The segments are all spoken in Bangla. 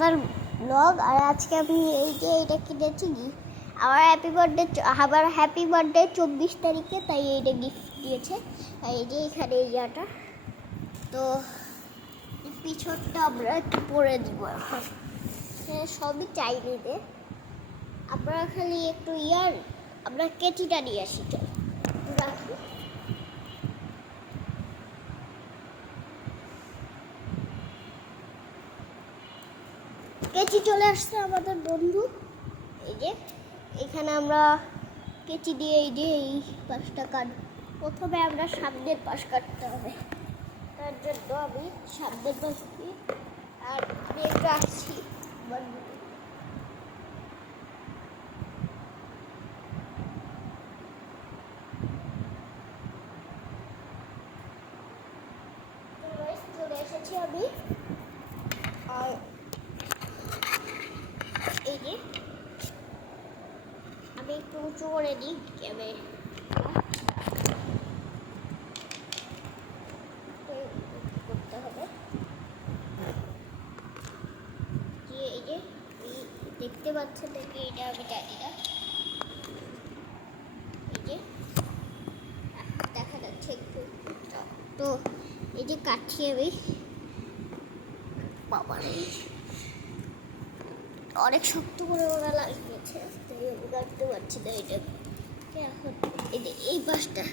আমার ব্লগ। আর আজকে আমি এই যে এটা কিনেছি কি আমার হ্যাপি বার্থডে 24 তারিখে, তাই এইটা গিফট দিয়েছে। আর এই যে এখানে ইয়াটা, তো পিছনটা আমরা একটু পরে দিব এখন। সবই চাইনিজের। আপনারা খালি একটু আমরা কেচিটা নিয়ে আসি, রাখি। কেচি চলে আসছে আমাদের বন্ধু। এই যে এখানে আমরা কেচি দিয়ে এই পাশটা প্রথমে আমরা সামনের পাশ কাটতে হবে। তার জন্য আমি সামনের পাশ দিয়ে আর দেখে আসছি। চলে এসেছি আমি। আর এই যে আমি একটু উঁচু করে দিই করতে হবে। যে এই যে দেখতে পাচ্ছেন নাকি, এটা আমি জানি না। এই যে দেখা যাচ্ছে একটু, তো এই যে কাঠি আমি অনেক শক্ত করে ওরা লাগিয়েছে, তাই আমি কাটতে পারছি না। এটা এখন এই যে এই পাশটা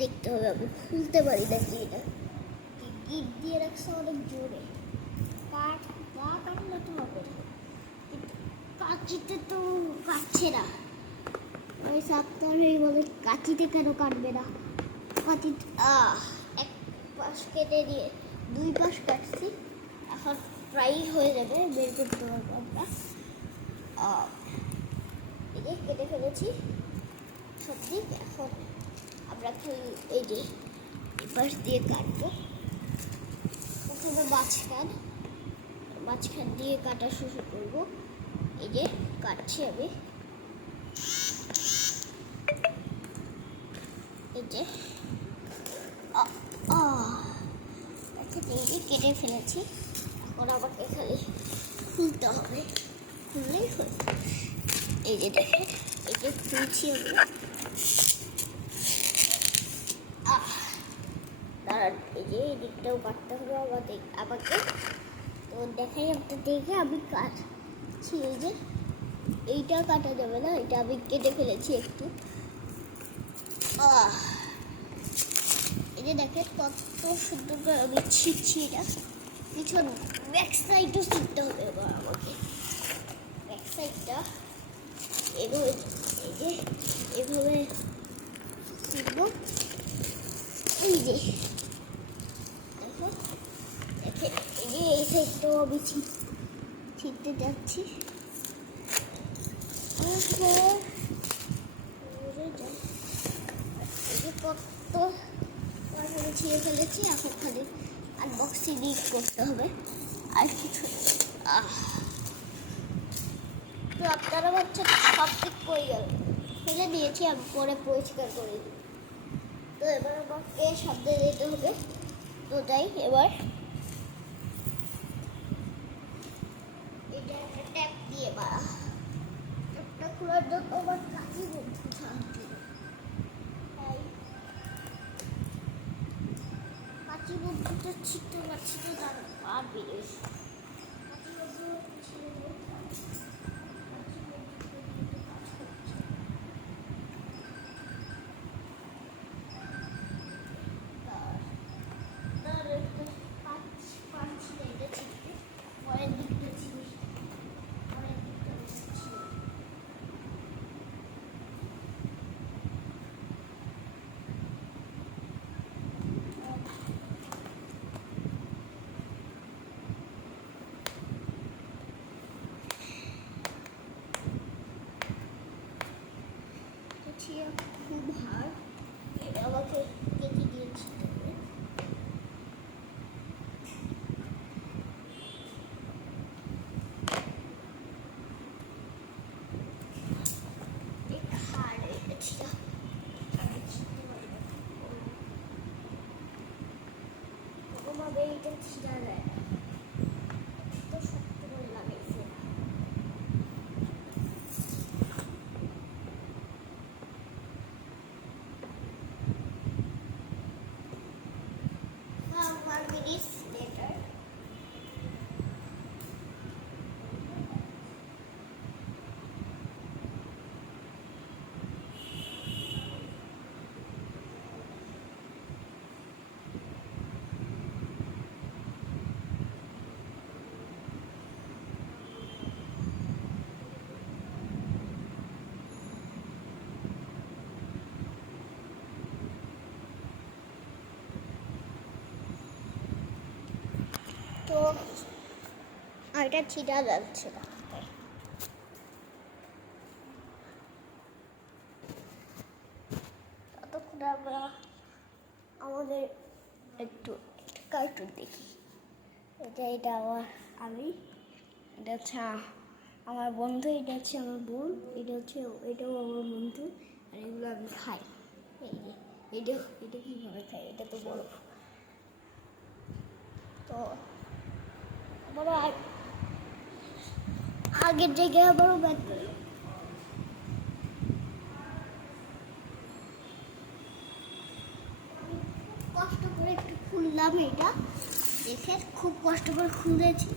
দেখতে হবে, আমি খুলতে পারি না। কি এটা গিট দিয়ে রাখছে অনেক জোরে, কাটলে তো হবে, কিন্তু কাঁচিতে তো কাটছে না। ওই সাপ্তাহে বলে কাঁচিতে কেন কাটবে না, কাঁচি এক পাশ কেটে দিয়ে দুই পাশ কাটছি, এখন প্রায় হয়ে যাবে, বের করতে পারবো আমরা। এই যে কেটে ফেলেছি সব দিক। এখন আমরা এই যে এই পাশ দিয়ে কাটবো। প্রথমে মাঝখান দিয়ে কাটা শুরু করবো। এই যে কাটছি আমি, এই যে এই যে কেটে ফেলেছি। এখন আমাকে খালি খুলতে হবে, খুললেই হয়ে। এই যে দেখেন, এই যে খুলছি আমি। দাঁড়ান, এই যে এই দিকটাও কাটতে হবে আমাকে। তো দেখাই আপনার দেখে আমি কাটছি। এই যে এইটা কাটা যাবে না, এটা আমি কেটে ফেলেছি একটু। এই যে দেখেন কত সুন্দর করে আমি ছিঁড়ছি। এটা পিছন ব্যাক সাইডও ছিঁড়তে হবে এবার আমাকে। ব্যাক সাইডটা এভাবে, এই যে এভাবে ছিঁড়বো। এই যে দেখো, দেখেন এই যে এই সাইডটাও আমি ছিঁড়তে যাচ্ছি। এই যে কত আমি ছিঁড়ে ফেলেছি। এখন খালি আনবক্সিং করতে হবে, আর কিছু। তো আপনারা ভাবছেন সব দিক করে গেল, ফেলে দিয়েছি, আমি পরে পরিষ্কার করে দিই। তো এবার আমাকে সামনে যেতে হবে। তো যাই এবার। এটা একটা ট্যাপ দিয়ে ট্যাপটা খোলার জন্য আমার কাঁচি বলতে সাহায্য, তাই কাঁচি বন্ধুটা ছিটতে পারছি না, তার আর বেরিয়েছে। কাঁচি বন্ধু ছিঁড়ে খুব হার্ড। এটা আমাকে কেটে দিয়েছি। এইটা ছিঁড়া যায় না, তো শক্ত করে লাগাইছি। আর এটা ছিটা যাচ্ছে না। ততক্ষণ আমরা আমাদের একটু কার্টুন দেখি। এটা আমি, এটা হচ্ছে আমার বন্ধু, এটা হচ্ছে আমার বোন, এটাও আমার বন্ধু, আর এগুলো আমি খাই। এই যে এটা কীভাবে খাই, এটা তো বড়। তো আবারও আগের জায়গায় আবারও ব্যাক করি। কষ্ট করে একটু খুললাম, এটা দেখে খুব কষ্ট করে খুলেছি।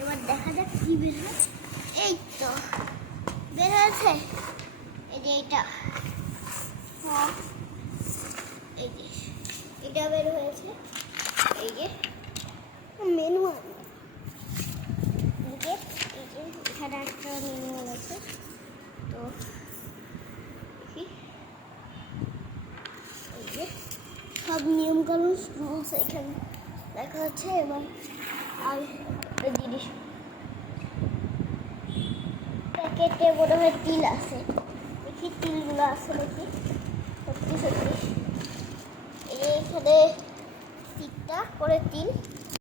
এবার দেখা যাক কি বের হয়েছে। এই তো বের হয়েছে, এই যে এটা, এই যে এটা বের হয়েছে। এই যে মেনু, এই যে এখানে একটা মেনু আছে। তো এই যে সব নিয়মকানুন রুলস এখানে দেখা যাচ্ছে। এবং আর একটা জিনিস, প্যাকেটে মনে হয় তিল আছে, দেখি তিলগুলো আছে নাকি। সত্যি সত্যি এই এখানে 3টা করে তিল।